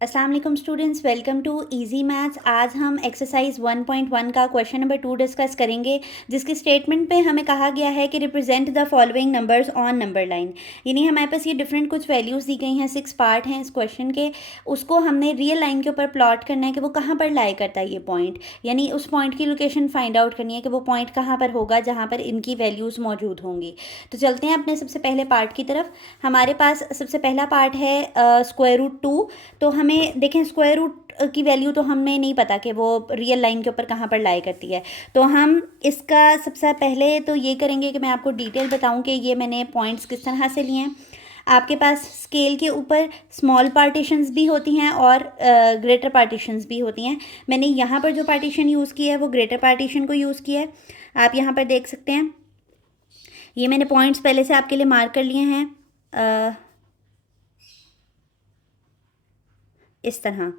अस्सलाम वालेकुम students, welcome to easy maths. आज हम एक्सरसाइज 1.1 का क्वेश्चन नंबर 2 डिस्कस करेंगे, जिसकी स्टेटमेंट पे हमें कहा गया है कि represent the following numbers on number line. यानी हमारे पास ये डिफरेंट कुछ वैल्यूज़ दी गई हैं, 6 पार्ट हैं इस क्वेश्चन के। उसको हमने रियल लाइन के ऊपर प्लॉट करना है कि वो कहाँ पर लाई करता है ये पॉइंट, यानी उस पॉइंट की लोकेशन फाइंड आउट करनी है कि वो पॉइंट कहाँ पर होगा जहाँ पर इनकी वैल्यूज़ मौजूद होंगी। तो चलते हैं अपने सबसे पहले पार्ट की तरफ। हमारे पास सबसे पहला पार्ट है स्क्वायर रूट 2। तो हमें देखें, स्क्वायर रूट की वैल्यू तो हमें नहीं पता कि वो रियल लाइन के ऊपर कहाँ पर लाई करती है। तो हम इसका सबसे पहले तो ये करेंगे कि मैं आपको डिटेल बताऊं कि ये मैंने पॉइंट्स किस तरह से लिए हैं। आपके पास स्केल के ऊपर स्मॉल पार्टीशंस भी होती हैं और ग्रेटर पार्टीशंस भी होती हैं। मैंने यहाँ पर जो पार्टीशन यूज़ किया है वो ग्रेटर पार्टीशन को यूज़ किया है। आप यहाँ पर देख सकते हैं, ये मैंने पॉइंट्स पहले से आपके लिए मार्क कर लिए हैं। इस तरह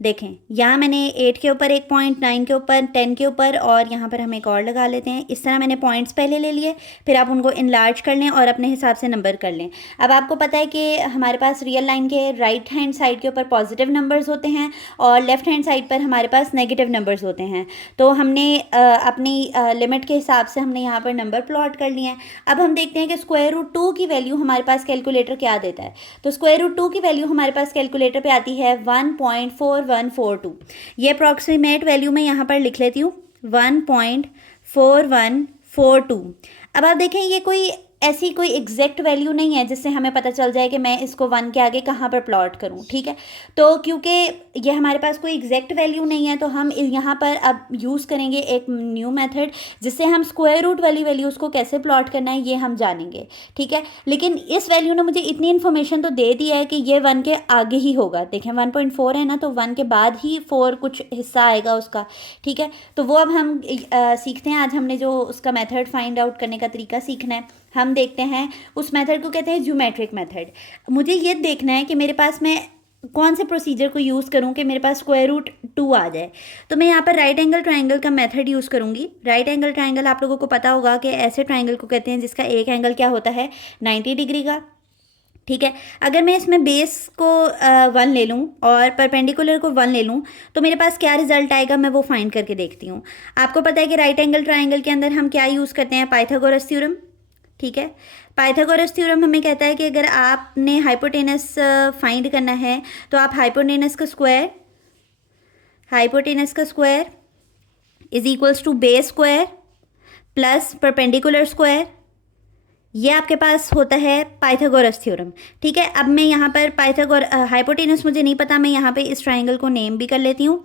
देखें, यहाँ मैंने 8 के ऊपर एक पॉइंट, 9 के ऊपर, 10 के ऊपर, और यहाँ पर हम एक और लगा लेते हैं। इस तरह मैंने पॉइंट्स पहले ले लिए, फिर आप उनको इनलार्ज कर लें और अपने हिसाब से नंबर कर लें। अब आपको पता है कि हमारे पास रियल लाइन के राइट हैंड साइड के ऊपर पॉजिटिव नंबर्स होते हैं और लेफ्ट हैंड साइड पर हमारे पास नेगेटिव नंबर्स होते हैं। तो हमने अपनी लिमिट के हिसाब से हमने यहाँ पर नंबर प्लॉट कर लिए हैं। अब हम देखते हैं कि स्क्वायर रूट 2 की वैल्यू हमारे पास कैलकुलेटर क्या देता है। तो स्क्वायर रूट 2 की वैल्यू हमारे पास कैलकुलेटर पे आती है 1.4142। ये अप्रॉक्सीमेट वैल्यू मैं यहाँ पर लिख लेती हूँ, 1.4142। अब आप देखें, ये कोई ऐसी कोई एग्जैक्ट वैल्यू नहीं है जिससे हमें पता चल जाए कि मैं इसको 1 के आगे कहाँ पर प्लॉट करूँ, ठीक है। तो क्योंकि ये हमारे पास कोई एग्जैक्ट वैल्यू नहीं है, तो हम यहाँ पर अब यूज़ करेंगे एक न्यू मेथड, जिससे हम स्क्वायर रूट वाली वैल्यूज़ को कैसे प्लॉट करना है ये हम जानेंगे, ठीक है। लेकिन इस वैल्यू ने मुझे इतनी इन्फॉर्मेशन तो दे दी है कि ये 1 के आगे ही होगा। देखें, 1.4 है ना, तो 1 के बाद ही 4 कुछ हिस्सा आएगा उसका, ठीक है। तो वो अब हम सीखते हैं। आज हमने जो उसका मेथड फाइंड आउट करने का तरीका सीखना है, हम देखते हैं। उस मेथड को कहते हैं ज्योमेट्रिक मेथड। मुझे ये देखना है कि मेरे पास मैं कौन से प्रोसीजर को यूज़ करूं कि मेरे पास स्क्वायर रूट 2 आ जाए। तो मैं यहाँ पर राइट एंगल ट्राइंगल का मेथड यूज़ करूंगी। राइट एंगल ट्राइंगल आप लोगों को पता होगा कि ऐसे ट्राइंगल को कहते हैं जिसका एक एंगल क्या होता है, 90 डिग्री का, ठीक है। अगर मैं इसमें बेस को 1 ले लूँ और परपेंडिकुलर को 1 ले लूँ तो मेरे पास क्या रिजल्ट आएगा, मैं वो फाइंड करके देखती हूँ। आपको पता है कि राइट एंगल ट्राइंगल के अंदर हम क्या यूज़ करते हैं, पाइथागोरस थ्योरम, ठीक है। पाइथागोरस थ्योरम हमें कहता है कि अगर आपने हाइपोटेनस फाइंड करना है तो आप हाइपोटेनस का square is equals to base square plus perpendicular square. ये आपके पास होता है पाइथागोरस थ्योरम, ठीक है। अब मैं यहाँ पर हाइपोटेनस मुझे नहीं पता, मैं यहाँ पे इस ट्राइंगल को नेम भी कर लेती हूँ,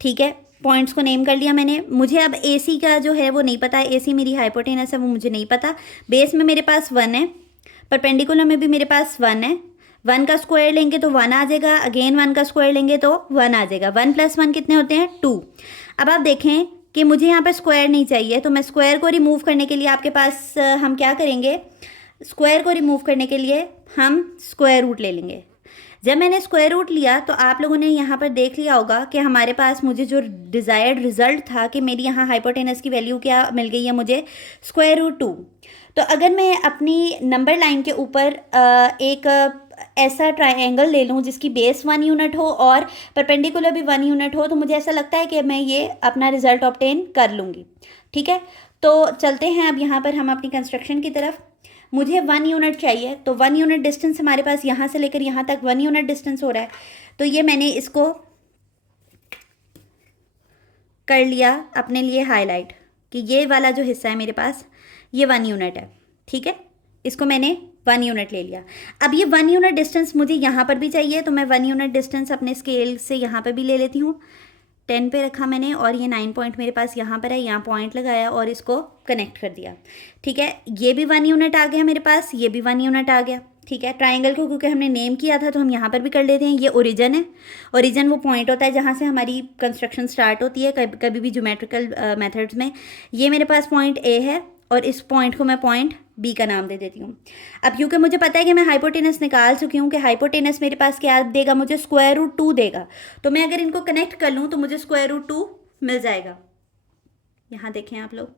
ठीक है। पॉइंट्स को नेम कर लिया मैंने। मुझे अब AC का जो है वो नहीं पता है, AC मेरी हाइपोटेनस है, वो मुझे नहीं पता। बेस में मेरे पास 1 है, परपेंडिकुलर में भी मेरे पास 1 है। 1 का स्क्वायर लेंगे तो 1 आ जाएगा, अगेन 1 का स्क्वायर लेंगे तो 1 आ जाएगा। 1 + 1 कितने होते हैं, 2। अब आप देखें कि मुझे यहाँ पर स्क्वायर नहीं चाहिए, तो मैं स्क्वायर को रिमूव करने के लिए आपके पास हम क्या करेंगे, स्क्वायर को रिमूव करने के लिए हम स्क्वायर रूट ले लेंगे। जब मैंने स्क्वायर रूट लिया तो आप लोगों ने यहाँ पर देख लिया होगा कि हमारे पास मुझे जो डिज़ायर्ड रिजल्ट था कि मेरी यहाँ हाइपोटेनस की वैल्यू क्या मिल गई है, मुझे स्क्वायर रूट 2। तो अगर मैं अपनी नंबर लाइन के ऊपर एक ऐसा ट्राइंगल ले लूँ जिसकी बेस 1 यूनिट हो और परपेंडिकुलर भी 1 यूनिट हो, तो मुझे ऐसा लगता है कि मैं ये अपना रिजल्ट ऑब्टेन कर लूँगी, ठीक है। तो चलते हैं अब यहाँ पर हम अपनी कंस्ट्रक्शन की तरफ। मुझे 1 यूनिट चाहिए, तो 1 यूनिट डिस्टेंस हमारे पास यहाँ से लेकर यहाँ तक 1 यूनिट डिस्टेंस हो रहा है। तो ये मैंने इसको कर लिया अपने लिए हाईलाइट कि ये वाला जो हिस्सा है मेरे पास ये 1 यूनिट है, ठीक है। इसको मैंने 1 यूनिट ले लिया। अब ये 1 यूनिट डिस्टेंस मुझे यहाँ पर भी चाहिए, तो मैं 1 यूनिट डिस्टेंस अपने स्केल से यहाँ पर भी ले लेती हूँ। 10 पे रखा मैंने और ये 9 पॉइंट मेरे पास यहाँ पर है, यहाँ पॉइंट लगाया और इसको कनेक्ट कर दिया, ठीक है। ये भी 1 यूनिट आ गया मेरे पास, ये भी 1 यूनिट आ गया, ठीक है। ट्राइंगल को क्योंकि हमने नेम किया था तो हम यहाँ पर भी कर लेते हैं। ये ओरिजिन है, ओरिजिन वो पॉइंट होता है जहाँ से हमारी कंस्ट्रक्शन स्टार्ट होती है कभी भी ज्योमेट्रिकल मेथड्स में। ये मेरे पास पॉइंट A है और इस पॉइंट को मैं पॉइंट B का नाम दे देती हूँ। अब क्योंकि मुझे पता है कि मैं हाइपोटेनस निकाल चुकी हूँ कि हाइपोटेनस मेरे पास क्या देगा, मुझे स्क्वायर रूट 2 देगा। तो मैं अगर इनको कनेक्ट कर लूँ तो मुझे स्क्वायर रूट 2 मिल जाएगा। यहाँ देखें आप लोग,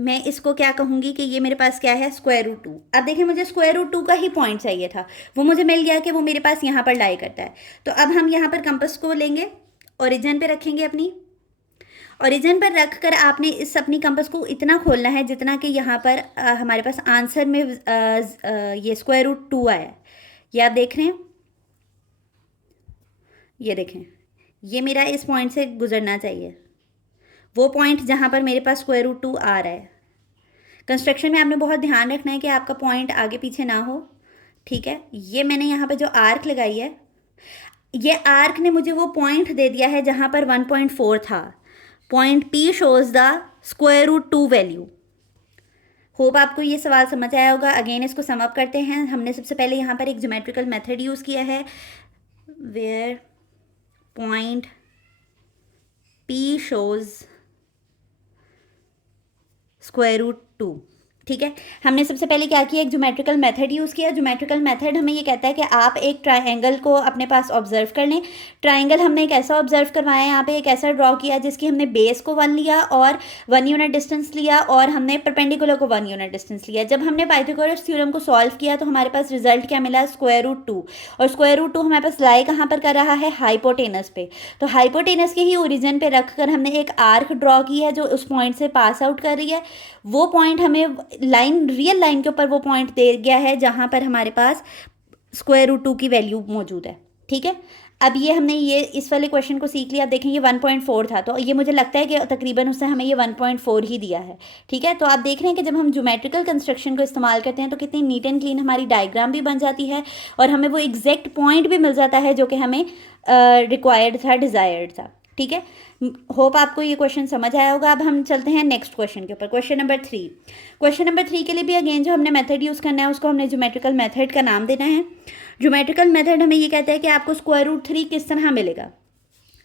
मैं इसको क्या कहूँगी कि ये मेरे पास क्या है, स्क्वायर रूट 2। अब देखिए मुझे स्क्वायर रूट 2 का ही पॉइंट चाहिए था, वो मुझे मिल गया कि वो मेरे पास यहाँ पर लाई करता है। तो अब हम यहाँ पर कंपास को लेंगे, ओरिजिन पे रखेंगे अपनी, ओरिजिन पर रख कर आपने इस अपनी कंपास को इतना खोलना है जितना कि यहाँ पर हमारे पास आंसर में ये स्क्वायर रूट 2 आया है। ये आप देख रहे हैं, ये देखें, ये मेरा इस पॉइंट से गुजरना चाहिए, वो पॉइंट जहाँ पर मेरे पास स्क्वायर रूट 2 आ रहा है। कंस्ट्रक्शन में आपने बहुत ध्यान रखना है कि आपका पॉइंट आगे पीछे ना हो, ठीक है। ये मैंने यहाँ पे जो आर्क लगाई है, ये आर्क ने मुझे वो पॉइंट दे दिया है जहाँ पर 1.4 था। Point P shows the square root 2 value. Hope आपको ये सवाल समझ आया होगा। अगेन इसको सम अप करते हैं। हमने सबसे पहले यहाँ पर एक ज्योमेट्रिकल मेथड यूज़ किया है, where point P shows square root 2, ठीक है। हमने सबसे पहले क्या किया, एक ज्योमेट्रिकल मेथड यूज़ किया। ज्योमेट्रिकल मेथड हमें ये कहता है कि आप एक ट्रायंगल को अपने पास ऑब्जर्व कर लें। ट्रायंगल हमने एक ऐसा ऑब्जर्व करवाया, यहाँ पे एक ऐसा ड्रॉ किया जिसकी हमने बेस को 1 लिया और 1 यूनिट डिस्टेंस लिया, और हमने परपेंडिकुलर को 1 यूनिट डिस्टेंस लिया। जब हमने पाइथागोरस थ्योरम को सॉल्व किया तो हमारे पास रिजल्ट क्या मिला, स्क्वायर रूट 2। और स्क्वायर रूट 2 हमारे पास लाई कहाँ पर कर रहा है, हाइपोटेनस पे। तो हाइपोटेनस के ही ओरिजिन पे रख कर हमने एक आर्क ड्रॉ की है जो उस पॉइंट से पास आउट कर रही है। वो पॉइंट हमें लाइन, रियल लाइन के ऊपर वो पॉइंट दे गया है जहाँ पर हमारे पास स्क्वायर रूट 2 की वैल्यू मौजूद है, ठीक है। अब ये हमने ये इस वाले क्वेश्चन को सीख लिया। देखें ये 1.4 था, तो ये मुझे लगता है कि तकरीबन उससे हमें ये 1.4 ही दिया है, ठीक है। तो आप देख रहे हैं कि जब हम ज्योमेट्रिकल कंस्ट्रक्शन को इस्तेमाल करते हैं तो कितनी नीट एंड क्लीन हमारी डायग्राम भी बन जाती है और हमें वो एग्जैक्ट पॉइंट भी मिल जाता है जो कि हमें रिक्वायर्ड था, डिज़ायर्ड था, ठीक है। होप आपको ये क्वेश्चन समझ आया होगा। अब हम चलते हैं नेक्स्ट क्वेश्चन के ऊपर, क्वेश्चन नंबर 3। क्वेश्चन नंबर 3 के लिए भी अगेन जो हमने मेथड यूज़ करना है उसको हमने ज्योमेट्रिकल मेथड का नाम देना है। ज्योमेट्रिकल मेथड हमें ये कहता है कि आपको स्क्वायर रूट 3 किस तरह मिलेगा।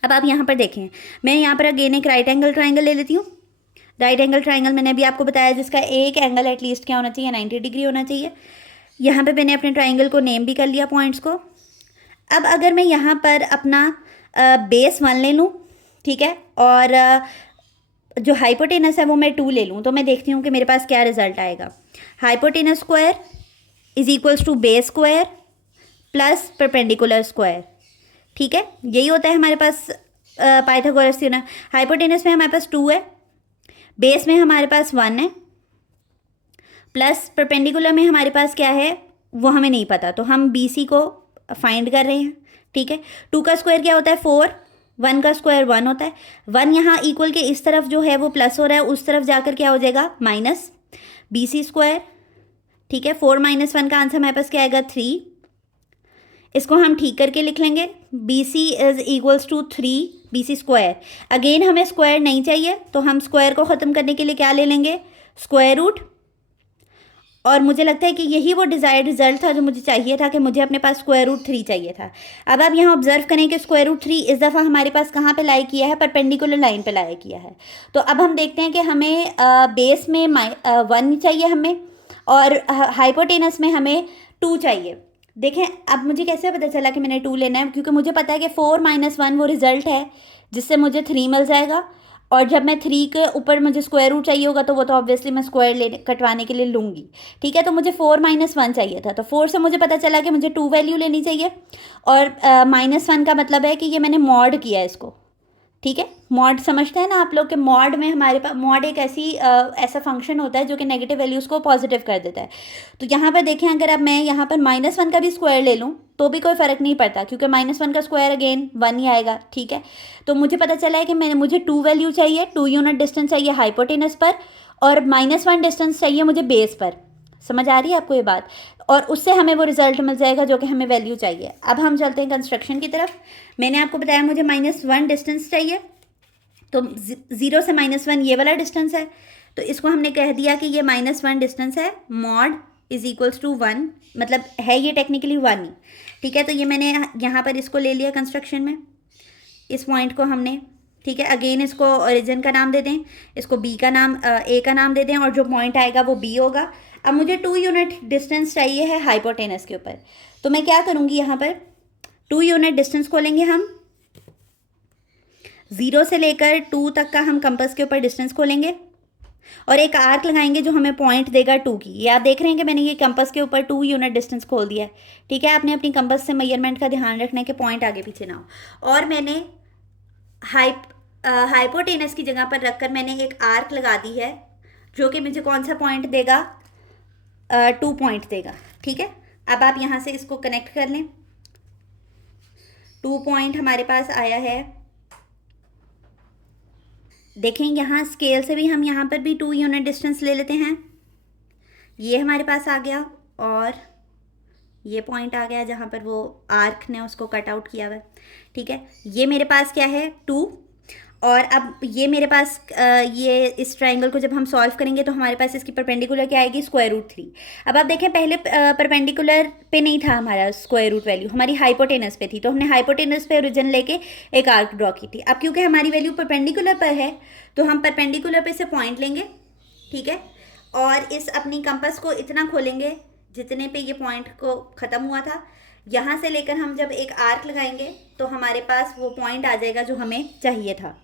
अब आप यहाँ पर देखें, मैं यहाँ पर अगेन एक राइट एंगल ट्राइंगल ले लेती हूँ। राइट एंगल ट्राइंगल मैंने अभी आपको बताया जिसका एक एंगल एटलीस्ट क्या होना चाहिए, 90 डिग्री होना चाहिए। यहाँ पर मैंने अपने ट्राइंगल को नेम भी कर लिया, पॉइंट्स को। अब अगर मैं यहाँ पर अपना बेस 1 ले लूँ, ठीक है, और जो हाइपोटेनस है वो मैं 2 ले लूँ, तो मैं देखती हूँ कि मेरे पास क्या रिजल्ट आएगा। Hypotenuse square is equals to base square plus perpendicular square, ठीक है। यही होता है हमारे पास पाइथागोरस थ्योरम। हाइपोटेनस में हमारे पास 2 है, बेस में हमारे पास 1 है, प्लस परपेंडिकुलर में हमारे पास क्या है वो हमें नहीं पता, तो हम BC को फाइंड कर रहे हैं, ठीक है। 2 का स्क्वायर क्या होता है, 4। 1 का स्क्वायर 1 होता है। 1 यहाँ इक्वल के इस तरफ जो है वो प्लस हो रहा है, उस तरफ जाकर क्या हो जाएगा, माइनस BC स्क्वायर, ठीक है। 4 - 1 का आंसर हमारे पास क्या आएगा, 3। इसको हम ठीक करके लिख लेंगे, BC is equals to 3 BC square. Again हमें स्क्वायर नहीं चाहिए तो हम स्क्वायर को ख़त्म करने के लिए क्या ले लेंगे, स्क्वायर रूट। और मुझे लगता है कि यही वो डिज़ायर्ड रिजल्ट था जो मुझे चाहिए था, कि मुझे अपने पास स्क्वायर रूट 3 चाहिए था। अब आप यहाँ ऑब्जर्व करें कि स्क्वायर रूट 3 इस दफ़ा हमारे पास कहाँ पे लाई किया है, परपेंडिकुलर लाइन पे लाई किया है। तो अब हम देखते हैं कि हमें बेस में 1 चाहिए हमें, और हाइपोटेनस में हमें 2 चाहिए। देखें अब मुझे कैसे पता चला कि मैंने 2 लेना है, क्योंकि मुझे पता है कि 4 - 1 वो रिजल्ट है जिससे मुझे 3 मिल जाएगा। और जब मैं 3 के ऊपर मुझे स्क्वायर रूट चाहिए होगा तो वो तो ऑब्वियसली मैं स्क्वायर कटवाने के लिए लूँगी, ठीक है। तो मुझे 4 - 1 चाहिए था, तो 4 से मुझे पता चला कि मुझे 2 वैल्यू लेनी चाहिए, और -1 का मतलब है कि ये मैंने मॉड किया है इसको, ठीक है। मॉड समझते हैं ना आप लोग, के मॉड में हमारे पास मॉड एक ऐसा फंक्शन होता है जो कि नेगेटिव वैल्यूज़ को पॉजिटिव कर देता है। तो यहाँ पर देखें, अगर अब मैं यहाँ पर -1 का भी स्क्वायर ले लूँ तो भी कोई फ़र्क नहीं पड़ता, क्योंकि -1 का स्क्वायर अगेन 1 ही आएगा, ठीक है। तो मुझे पता चला है कि मुझे 2 वैल्यू चाहिए, 2 यूनिट डिस्टेंस चाहिए हाइपोटेनस पर, और -1 डिस्टेंस चाहिए मुझे बेस पर। समझ आ रही है आपको ये बात, और उससे हमें वो रिजल्ट मिल जाएगा जो कि हमें वैल्यू चाहिए। अब हम चलते हैं कंस्ट्रक्शन की तरफ। मैंने आपको बताया मुझे -1 डिस्टेंस चाहिए, तो 0 से -1 ये वाला डिस्टेंस है, तो इसको हमने कह दिया कि ये -1 डिस्टेंस है, मॉड इज इक्वल्स टू 1, मतलब है ये टेक्निकली 1 ही, ठीक है। तो ये मैंने यहाँ पर इसको ले लिया कंस्ट्रक्शन में, इस पॉइंट को हमने, ठीक है। अगेन इसको ओरिजिन का नाम दे दें, इसको B का नाम A का नाम दे दें, और जो पॉइंट आएगा वो B होगा। अब मुझे 2 यूनिट डिस्टेंस चाहिए है हाइपोटेनस के ऊपर, तो मैं क्या करूँगी, यहाँ पर 2 यूनिट डिस्टेंस को लेंगे हम, 0 से लेकर 2 तक का हम कंपास के ऊपर डिस्टेंस को लेंगे। और एक आर्क लगाएंगे जो हमें पॉइंट देगा 2 की। ये आप देख रहे हैं कि मैंने ये कंपास के ऊपर 2 यूनिट डिस्टेंस खोल दिया है, ठीक है। आपने अपनी कंपास से मेजरमेंट का ध्यान रखना है कि पॉइंट आगे पीछे ना हो। और मैंने हाइपोटेनस की जगह पर रखकर मैंने एक आर्क लगा दी है जो कि मुझे कौन सा पॉइंट देगा, 2 पॉइंट देगा, ठीक है। अब आप यहाँ से इसको कनेक्ट कर लें। 2 पॉइंट हमारे पास आया है। देखें यहाँ स्केल से भी हम यहाँ पर भी 2 यूनिट डिस्टेंस ले लेते हैं। ये हमारे पास आ गया और ये पॉइंट आ गया जहाँ पर वो आर्क ने उसको कट आउट किया हुआ है, ठीक है। ये मेरे पास क्या है 2। और अब ये मेरे पास ये इस ट्राइंगल को जब हम सॉल्व करेंगे तो हमारे पास इसकी परपेंडिकुलर क्या आएगी, √3। अब आप देखें पहले परपेंडिकुलर पे नहीं था हमारा स्क्वायर रूट वैल्यू, हमारी हाइपोटेनस पे थी, तो हमने हाइपोटेनस पे ओरिजिन लेके एक आर्क ड्रॉ की थी। अब क्योंकि हमारी वैल्यू परपेंडिकुलर पर है तो हम परपेंडिकुलर पे से पॉइंट लेंगे, ठीक है। और इस अपनी कंपास को इतना खोलेंगे जितने पे ये पॉइंट को ख़त्म हुआ था। यहाँ से लेकर हम जब एक आर्क लगाएंगे तो हमारे पास वो पॉइंट आ जाएगा जो हमें चाहिए था,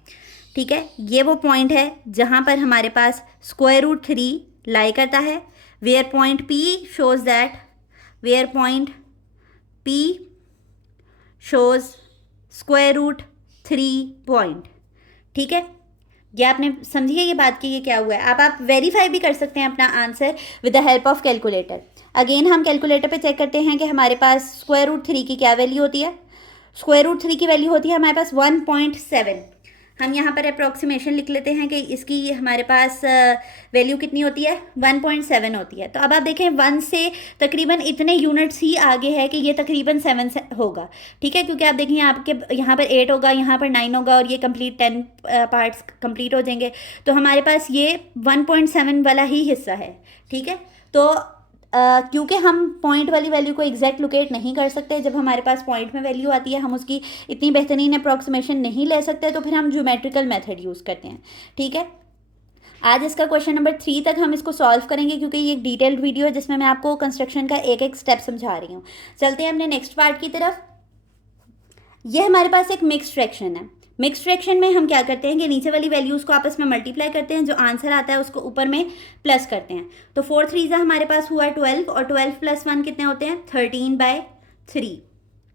ठीक है। ये वो पॉइंट है जहाँ पर हमारे पास √3 लाई करता है। Where point P shows that, where point P shows √3 point, ठीक है। ये आपने समझी है ये बात कि ये क्या हुआ है। अब आप वेरीफाई भी कर सकते हैं अपना answer with the help of calculator. Again हम कैलकुलेटर पे चेक करते हैं कि हमारे पास √3 की क्या वैल्यू होती है। √3 की वैल्यू होती है हमारे पास 1.7। हम यहाँ पर अप्रॉक्सीमेशन लिख लेते हैं कि इसकी हमारे पास वैल्यू कितनी होती है, 1.7 होती है। तो अब आप देखें 1 से तकरीबन इतने यूनिट्स ही आगे है कि ये तकरीबन 7 से होगा, ठीक है। क्योंकि आप देखें आपके यहाँ पर 8 होगा, यहाँ पर 9 होगा और ये कंप्लीट 10 पार्ट्स कंप्लीट हो जाएंगे। तो हमारे पास ये 1.7 वाला ही हिस्सा है, ठीक है। तो क्योंकि हम पॉइंट वाली वैल्यू को एग्जैक्ट लोकेट नहीं कर सकते, जब हमारे पास पॉइंट में वैल्यू आती है हम उसकी इतनी बेहतरीन अप्रॉक्सीमेशन नहीं ले सकते, तो फिर हम ज्योमेट्रिकल मेथड यूज़ करते हैं, ठीक है। आज इसका क्वेश्चन नंबर 3 तक हम इसको सॉल्व करेंगे क्योंकि ये एक डिटेल्ड वीडियो है जिसमें मैं आपको कंस्ट्रक्शन का एक एक स्टेप समझा रही हूँ। चलते हैं अपने नेक्स्ट पार्ट की तरफ। ये हमारे पास एक मिक्स्ड फ्रैक्शन है। मिक्स्ड फ्रैक्शन में हम क्या करते हैं कि नीचे वाली वैल्यूज़ को आपस में मल्टीप्लाई करते हैं, जो आंसर आता है उसको ऊपर में प्लस करते हैं। तो 4 3 हमारे पास हुआ 12 और 12 + 1 कितने होते हैं, 13/3,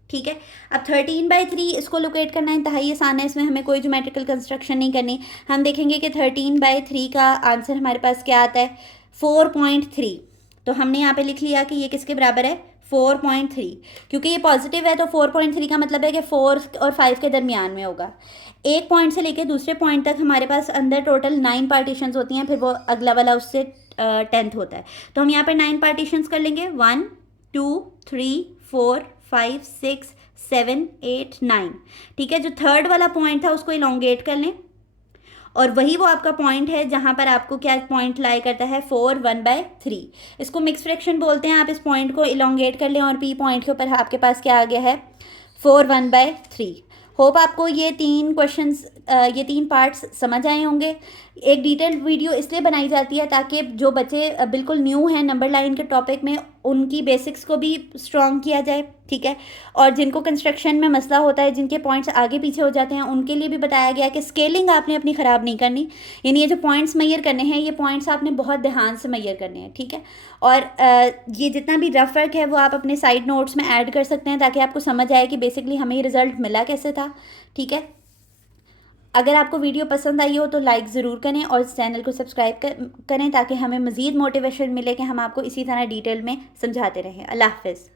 ठीक है। अब 13/3 इसको लोकेट करना इंतहाई आसान है, इसमें हमें कोई ज्योमेट्रिकल कंस्ट्रक्शन नहीं करनी। हम देखेंगे कि 13/3 का आंसर हमारे पास क्या आता है, 4.3। तो हमने यहाँ पे लिख लिया कि ये किसके बराबर है, 4.3। क्योंकि ये पॉजिटिव है तो 4.3 का मतलब है कि 4 और 5 के दरमियान में होगा। एक पॉइंट से लेकर दूसरे पॉइंट तक हमारे पास अंदर टोटल 9 पार्टीशंस होती हैं, फिर वो अगला वाला उससे 10th होता है। तो हम यहाँ पर 9 पार्टीशंस कर लेंगे, 1 2 3 4 5 6 7 8 9, ठीक है। जो थर्ड वाला पॉइंट था उसको इलोंगेट कर लें और वही वो आपका पॉइंट है जहाँ पर आपको क्या पॉइंट लाई करता है, 4 1/3। इसको मिक्स फ्रैक्शन बोलते हैं। आप इस पॉइंट को इलोंगेट कर लें और P पॉइंट के ऊपर आपके पास क्या आ गया है, 4 1/3। होप आपको ये 3 क्वेश्चंस ये 3 पार्ट्स समझ आए होंगे। एक डिटेल्ड वीडियो इसलिए बनाई जाती है ताकि जो बच्चे बिल्कुल न्यू हैं नंबर लाइन के टॉपिक में, उनकी बेसिक्स को भी स्ट्रॉन्ग किया जाए, ठीक है। और जिनको कंस्ट्रक्शन में मसला होता है, जिनके पॉइंट्स आगे पीछे हो जाते हैं, उनके लिए भी बताया गया कि स्केलिंग आपने अपनी ख़राब नहीं करनी। यानी ये जो पॉइंट्स मैयर करने हैं, ये पॉइंट्स आपने बहुत ध्यान से मैयर करने हैं, ठीक है। और ये जितना भी रफ वर्क है वो आप अपने साइड नोट्स में ऐड कर सकते हैं ताकि आपको समझ आए कि बेसिकली हमें ये रिज़ल्ट मिला कैसे था, ठीक है। अगर आपको वीडियो पसंद आई हो तो लाइक ज़रूर करें और चैनल को सब्सक्राइब करें ताकि हमें मज़ीद मोटिवेशन मिले कि हम आपको इसी तरह डिटेल में समझाते रहें। अल्लाह हाफ़िज़।